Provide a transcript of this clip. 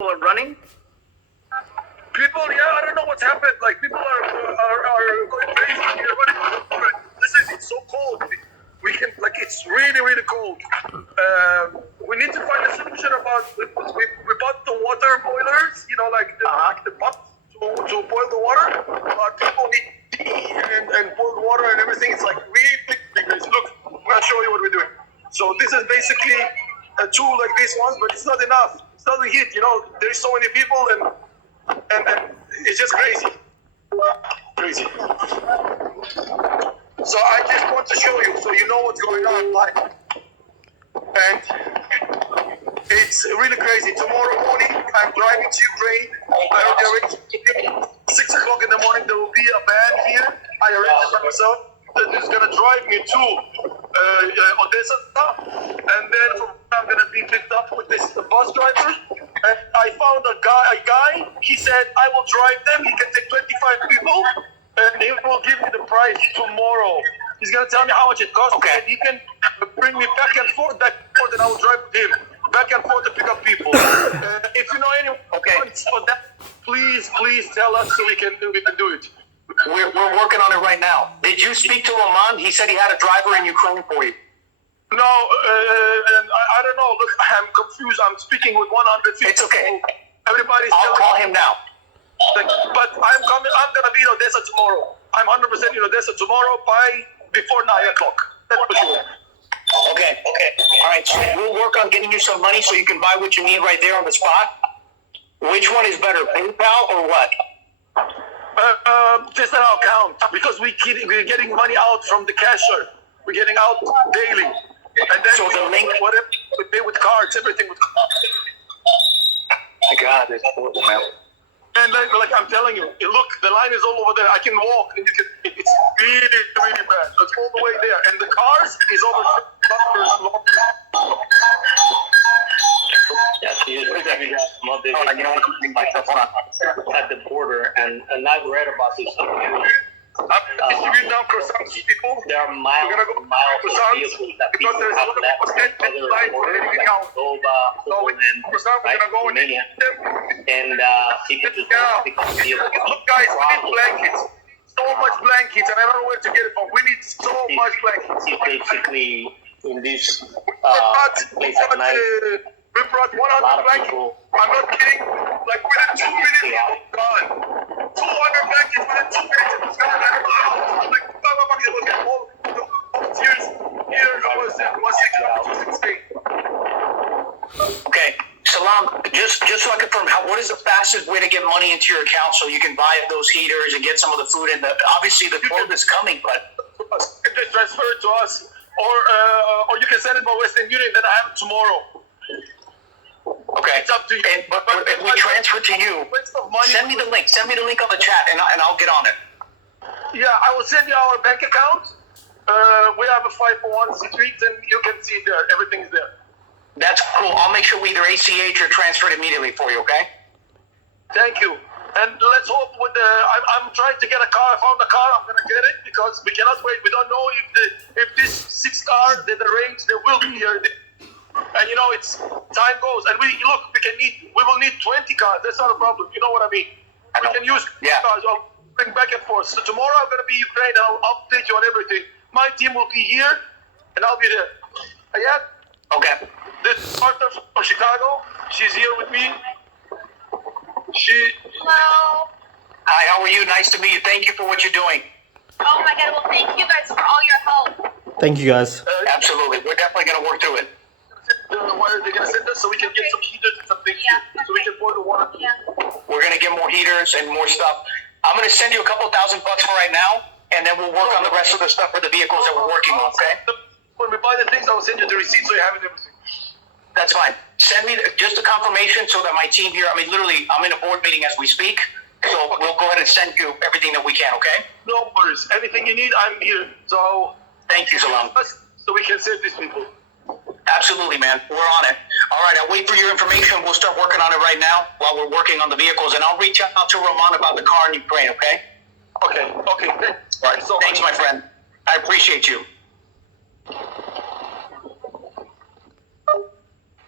are running? People, I don't know what's happened. Like, people are going crazy. Listen, it's so cold. We can, like, it's really, really cold. We need to find a solution about, we bought the water boilers, like the pot to boil the water. People need tea and boiled water and everything. It's like really big. Look, I'm going to show you what we're doing. So this is basically a tool like this one, but it's not enough. It's not the heat, there's so many people and it's just crazy. Crazy. So I just want to show you so you know what's going on. And it's really crazy. Tomorrow morning, I'm driving to Ukraine. I already arranged 6 o'clock in the morning. There will be a band here. I arranged it by myself. That is going to drive me to Odessa. And then I'm going to be picked up with this bus driver. And I found a guy. He said, I will drive them. He can take 25 people. And he will give me the price tomorrow. He's going to tell me how much it costs. Okay. And he can bring me back and forth, and I will drive with him. Back and forth to pick up people. If you know anyone for that, please tell us so we can do it. We're working on it right now. Did you speak to Roman? He said he had a driver in Ukraine for you. No, I don't know. Look, I'm confused. I'm speaking with 150. It's okay. Everybody's I'll call him now. But I'm coming. I'm gonna be in Odessa tomorrow. I'm 100% in Odessa tomorrow before 9 o'clock. That's for sure. Okay. All right. So we'll work on getting you some money so you can buy what you need right there on the spot. Which one is better, PayPal or what? Just an account because we're getting money out from the cashier. We're getting out daily, and then So the link. whatever we pay with cards, everything with cards. My God, this is horrible, man. And like I'm telling you, look, the line is all over there. I can walk, and it's really, really bad. It's all the way there, and the cars is over 6 long. Yeah, she is at the border, and I've read about this. I'm distributing down croissants to people. There are miles and miles of vehicles that people have left from other borders like Moldova, Poland, right, Romania, and people just don't pick up vehicles. Look, guys, we need blankets. So much blankets, and I don't know where to get it from. We need so much blankets. It's basically in this place we at night. We brought 100 blankets. I'm not kidding. Like within 2 minutes, it was gone. 200 blankets within 2 minutes, it was gone. I don't know how. Like, it was all tears. Here it was 16. Okay. Salam, just so I confirm, what is the fastest way to get money into your account so you can buy those heaters and get some of the food? And obviously the cold is coming, but You can just transfer it to us, or you can send it by Western Union. Then I have it tomorrow. okay. It's up to you. But if we transfer to you, send me the link. Send me the link on the chat, and I'll get on it. Yeah, I will send you our bank account. We have a 501c3, and you can see there. Everything's there. That's cool. I'll make sure we either ACH or transfer it immediately for you, okay? Thank you. And let's hope with I'm trying to get a car. I found a car. I'm going to get it because we cannot wait. We don't know if this 6 cars that arranged, they will be here. And it's time goes. And we will need 20 cars. That's not a problem. You know what I mean? We can use cars. I'll bring back and forth. So tomorrow I'm going to be in Ukraine and I'll update you on everything. My team will be here and I'll be there. Yeah? Okay. This is Martha from Chicago. She's here with me. Hello. Hi, how are you? Nice to meet you. Thank you for what you're doing. Oh my God. Well, thank you guys for all your help. Thank you, guys. Absolutely. We're definitely going to work through it. Where they're going to send us so we can get some heaters and some things so we can pour the water. Yeah. We're going to get more heaters and more stuff. I'm going to send you a couple $1,000 for right now, and then we'll work on the rest of the stuff for the vehicles that we're working on, okay? When we buy the things, I will send you the receipt so you have it everything. That's fine. Send me just a confirmation so that my team here, literally, I'm in a board meeting as we speak, so we'll go ahead and send you everything that we can, okay? No worries. Anything you need, I'm here. So, thank you, Salam. So we can save these people. Absolutely, man. We're on it. All right, I'll wait for your information. We'll start working on it right now while we're working on the vehicles, and I'll reach out to Roman about the car in Ukraine, okay? Okay. All right. Thanks, my friend. I appreciate you.